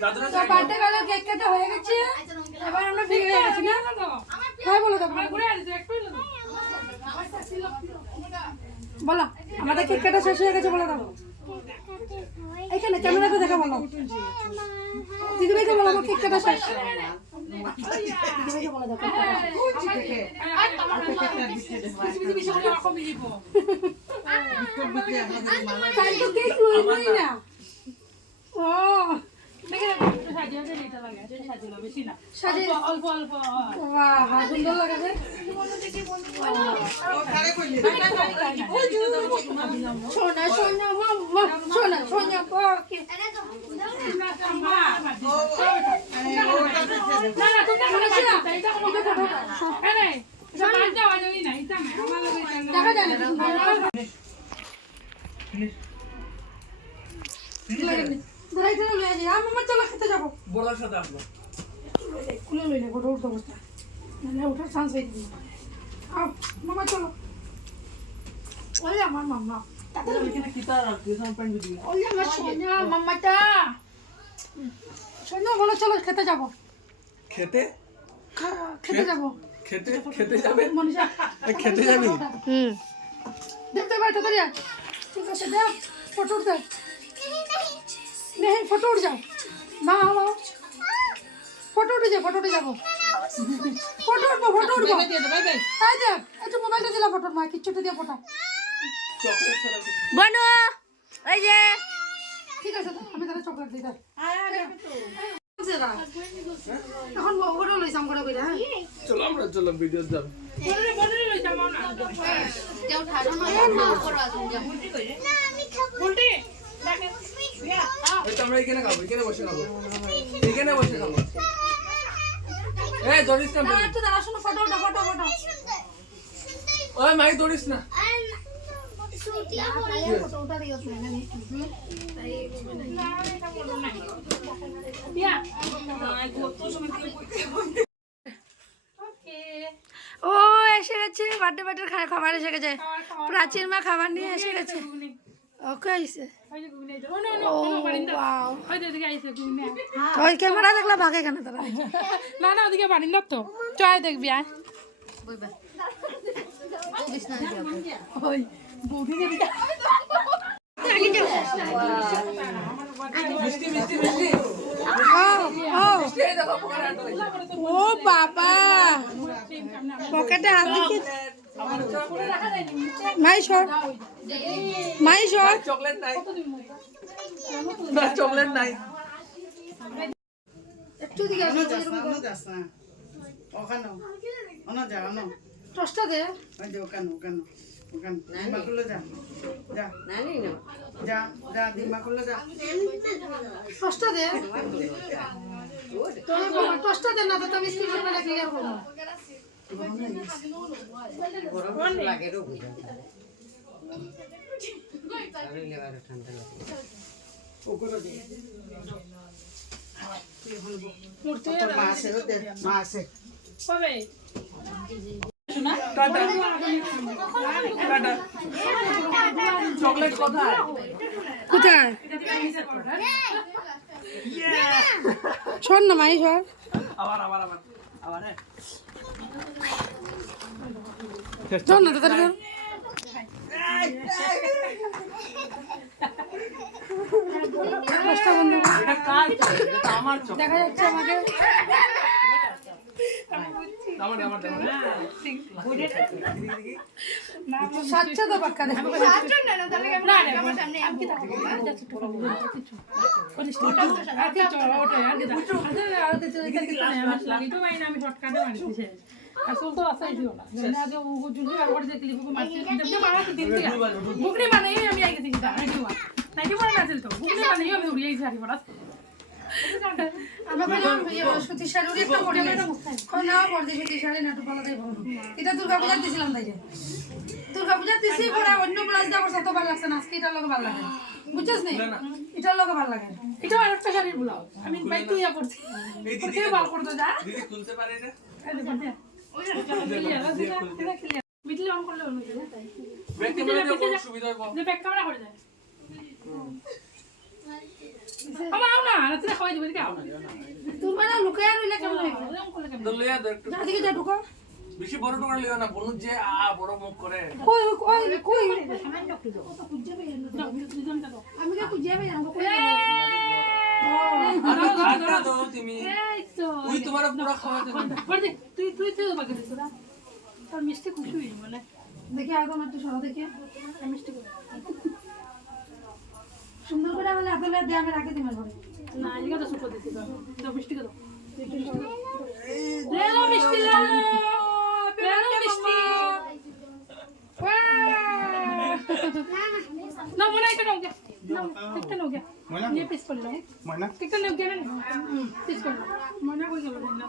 তো বার্থডে গালের কেক কাটা হয়ে গেছে, এবার আমরা ফ্রি হয়ে গেছি না? হ্যাঁ বলো দাও, বলো আমাদের কেক কাটা শেষ হয়ে গেছে, বলে দাও। এইখানে ক্যামেরাটা দেখা বলো, দিদিভাইকে বলো আমার কেক কাটা শেষ। দিদিভাইকে বলে দাও কেক কাটা খেতে যাবো বড়ার সাথে আসবো খুলে লই না গোটা উঠতে অবস্থা নাহলে ওঠার চান্স হয়ে যাবে। আও মামা চলো, ওই আমার মামা ওই আমার সোনা মামাটা সোনা বলো চলো খেতে যাবো। খেতে খেতে যাবো, খেতে খেতে যাবে মনীষা খেতে যাবি? দেখতে পাই তো করিয়া ঠিক আছে দেখ ফটো উঠতে नहीं फोटो उठ जाओ माँ आओ फोटो उठ जाओ फोटो उठ जाओ फोटो उठ आई देख একটু মোবাইলটা দিলা ফটো মা কিচ্ছুটা দিয়ে ফটো বনু এই যে ঠিক আছে আমি তাহলে চকলেট দিই দাও এখন ওগুলো লইছাম করে কইরা চলো আমরা চলো ভিডিও যাব বলে লইছাম না কেউ ঠাড়ো না করো আসুন যা মুটি কইরে না আমি খাবো মুটি এই তো আমরা এখানে খাবো, এখানে বসে খাবো, এখানে বসে খাবো। এই দড়িস না একটু দাঁড়া শোনো ফটো ফটো ফটো ওই মাই দড়িস না ফটো উঠা দিও না ও এসে গেছে বার্থডে বার্থডে খাবার এসে গেছে, প্রাচীর মা খাবার নিয়ে এসে গেছে। ওকে আইছে ওই ক্যামেরা দেখলা ভাগে কেন তারা? না না ওদিকে বারিন্দার তো চয় দেখবি আয় ওই বউটি মিষ্টি মিষ্টি মিষ্টি ও বাবা পকেটে হাত দিকে মাই শর্ট মাই শর্ট চকলেট নাই না চকলেট নাই একটু দিকে ওখানে ওনা যা ওনা টসটা দে ওই যে ওখানে ওখানে ওখানে দিমা খুলে যা যা নানি না যা যা দিমা খুলে যা টসটা দে তোরে বাবা টসটা দে না তো আমি স্ক্রিন করে ক্লিয়ার করব গরম লাগে রো বুঝা আরে লেবার ঠান্ডা লাগে ওগুলো দে মুড়তে মা আছে ওতে মা আছে কবে টাটা টাটা চকলেট কোথায় কোথায় শোন না মাই শোন আবার আবার আবার আবার শোন না তাড়াতাড়ি টসটা বন্ধ কর। এটা কার চকলেট? এটা আমার চকলেট। দেখা যাচ্ছে আমাকে আমার আমার সাচ্চা তো পাক্কা দেখো আমি শর্টকাটে মারছি আসল তো আসাই দিও না আগে জুলি আর করে দেখলি মারছি মারাতে দিন দিয়া বুকনি মানে আমি আগে দিছি না নাকি মানে আসল তো বুকনি মানে আমি উড়িয়ে যাই মারা আমাকে নাম সুতি শাড়ি একটা পরে না পড়তে সুতি শাড়ি নাটু পালা দেব এটা দুর্গা পূজা দিছিলাম তাইরে দুর্গা পূজা দিছি পরে অন্য ব্লাউজ দাও কত ভালো লাগছে না আজকে এটার লগে ভালো লাগে বুঝছস নি এটার লগে ভালো লাগে এটা আরেকটা শাড়ির ব্লাউজ আমি ভাই তুই ইয়া করছিস করতে ভালো করতে যা দিদি খুলতে পারে না এই দেখো মিটলে অন করলে হলো তাই ব্যাক ক্যামেরা দিয়ে সুবিধা হবে যে ব্যাক ক্যামেরা করে যায় আমার আও না রাতে খাওয়াই দিবে কি আও না তোর মানে লুকায় রইলে কেমন হইব এরকম করলে কেমন তো লইয়া দে একটু যা দিকে যা ঢুকো বেশি বড় টুকরা লিও না বলুন যে বড় মুখ করে কই কই কই সামান্য একটু দাও দুজনটা দাও আমি কে খুঁজে পাই জানো কই আরে খাটা দাও তুমি এই তো ওই তোমার পুরো খাওয়া দেব বড় তুই বাকি দিছ না তোর মিষ্টি খুশি হই মানে দেখি আগে একটু সরো দেখি মিষ্টি করে সুন্দর করে বলে আপেল দিয়ে আমি রাখে দিমার ঘরে না এদিকে তো সুপ দিছি তো মিষ্টি করে লেলো মিষ্টি লেলো মিষ্টি না মনে এটা নাও গে না একটা নাও গে নিয়ে পিস করে নাও ময়না একটা নাও গে না পিস করে নাও মনে কই গেল না